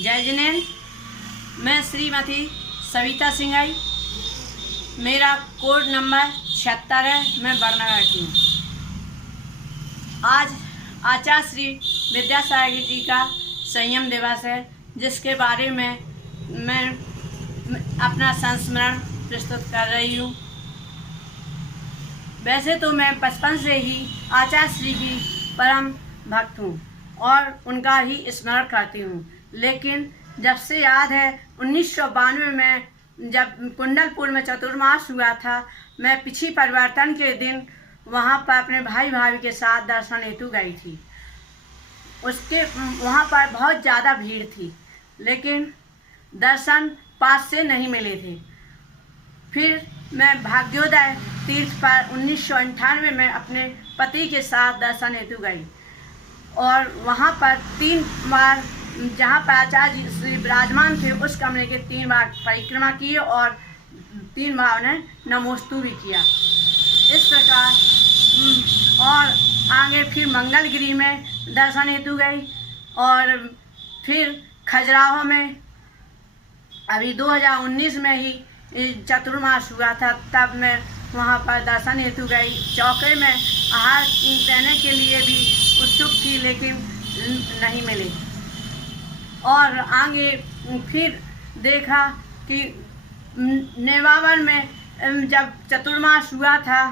जय जिनेन्द्र। मैं श्रीमती सविता सिंघाई, मेरा कोड नंबर 76 है। मैं बरनगर की हूँ। आज आचार्य श्री विद्यासागर जी का संयम दिवस है, जिसके बारे में मैं अपना संस्मरण प्रस्तुत कर रही हूँ। वैसे तो मैं बचपन से ही आचार्य श्री की परम भक्त हूँ और उनका ही स्मरण करती हूँ, लेकिन जब से याद है 1992 में जब कुंडलपुर में चतुर्मास हुआ था, मैं पिछी परिवर्तन के दिन वहाँ पर अपने भाई भाभी के साथ दर्शन हेतु गई थी। उसके वहाँ पर बहुत ज़्यादा भीड़ थी, लेकिन दर्शन पास से नहीं मिले थे। फिर मैं भाग्योदय तीर्थ पर 1998 में अपने पति के साथ दर्शन हेतु गई और वहाँ पर 3 बार, जहाँ पर आचार्य श्री विराजमान थे, उस कमरे के 3 बार परिक्रमा किए और 3 बार उन्हें नमोस्तु भी किया। इस प्रकार और आगे फिर मंगलगिरी में दर्शन हेतु गई और फिर खजुराहो में अभी 2019 में ही चतुर्मास हुआ था, तब मैं वहाँ पर दर्शन हेतु गई। चौके में आहार देने के लिए भी उत्सुक थी, लेकिन नहीं मिले। और आगे फिर देखा कि नेवावन में जब चतुर्मास हुआ था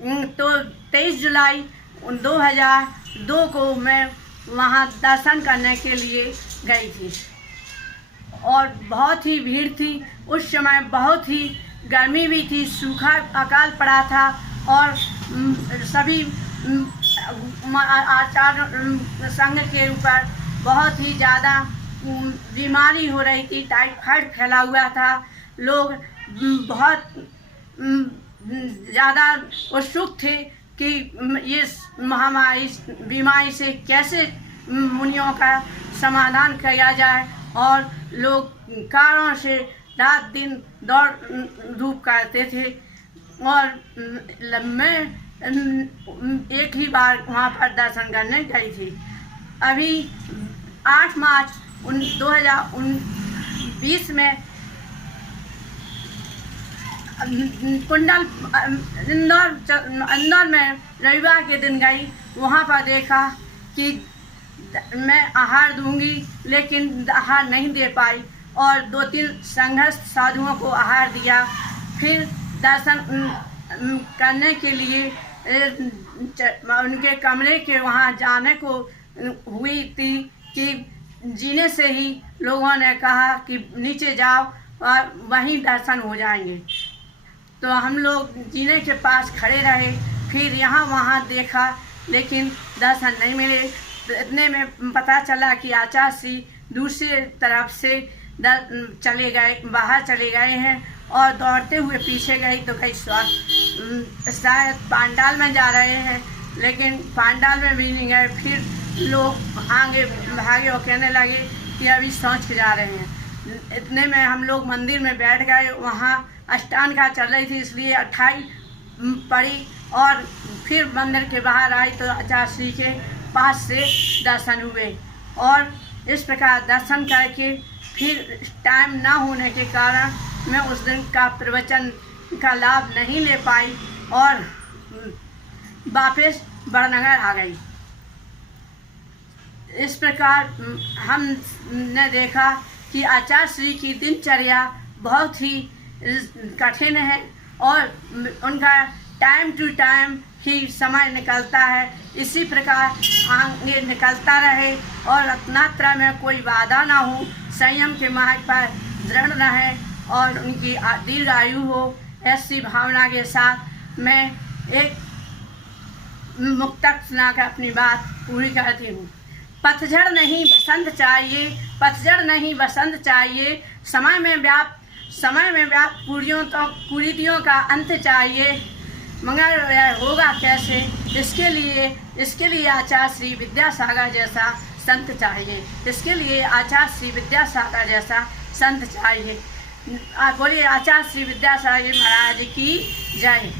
तो 23 जुलाई 2002 को मैं वहाँ दर्शन करने के लिए गई थी और बहुत ही भीड़ थी। उस समय बहुत ही गर्मी भी थी, सूखा अकाल पड़ा था और सभी आचार्य संघ के ऊपर बहुत ही ज़्यादा बीमारी हो रही थी, टाइफाइड फैला हुआ था। लोग बहुत ज़्यादा उत्सुक थे कि ये महामारी बीमारी से कैसे मुनियों का समाधान किया जाए, और लोग कारणों से रात दिन दौड़ धूप करते थे। और मैं एक ही बार वहाँ पर दर्शन करने गई थी। अभी 8 मार्च 2020 में इंदौर में रविवार के दिन गई। वहाँ पर देखा कि मैं आहार दूंगी, लेकिन आहार नहीं दे पाई और 2-3 संघर्ष साधुओं को आहार दिया। फिर दर्शन करने के लिए उनके कमरे के वहाँ जाने को हुई थी कि जीने से ही लोगों ने कहा कि नीचे जाओ और वहीं दर्शन हो जाएंगे। तो हम लोग जीने के पास खड़े रहे, फिर यहाँ वहाँ देखा, लेकिन दर्शन नहीं मिले। इतने में पता चला कि आचार्य श्री दूसरे तरफ से चले गए, बाहर चले गए हैं और दौड़ते हुए पीछे गई तो कहीं शायद पांडाल में जा रहे हैं, लेकिन पांडाल में भी नहीं गए। फिर लोग आगे भागे और कहने लगे कि अभी सोच के जा रहे हैं। इतने में हम लोग मंदिर में बैठ गए। वहाँ अष्टांग का चल रही थी, इसलिए 28 पड़ी और फिर मंदिर के बाहर आई तो आचार्य श्री के पास से दर्शन हुए। और इस प्रकार दर्शन करके फिर टाइम ना होने के कारण मैं उस दिन का प्रवचन का लाभ नहीं ले पाई और वापस बरनगर आ गई। इस प्रकार हमने देखा कि आचार्य श्री की दिनचर्या बहुत ही कठिन है और उनका टाइम टू टाइम ही समय निकलता है। इसी प्रकार आगे निकलता रहे और रत्नात्रय में कोई बाधा ना हो, संयम के मार्ग पर दृढ़ रहे और उनकी दीर्घ आयु हो। ऐसी भावना के साथ मैं एक मुक्तक सुनाकर अपनी बात पूरी करती हूँ। पतझड़ नहीं बसंत चाहिए, पतझड़ नहीं बसंत चाहिए, समय में व्याप्त कुरीतियों का अंत चाहिए, मगर वह होगा कैसे? इसके लिए आचार्य श्री विद्यासागर जैसा संत चाहिए। इसके लिए आचार्य श्री विद्यासागर जैसा संत चाहिए। बोलिए आचार्य श्री विद्यासागर महाराज की जय।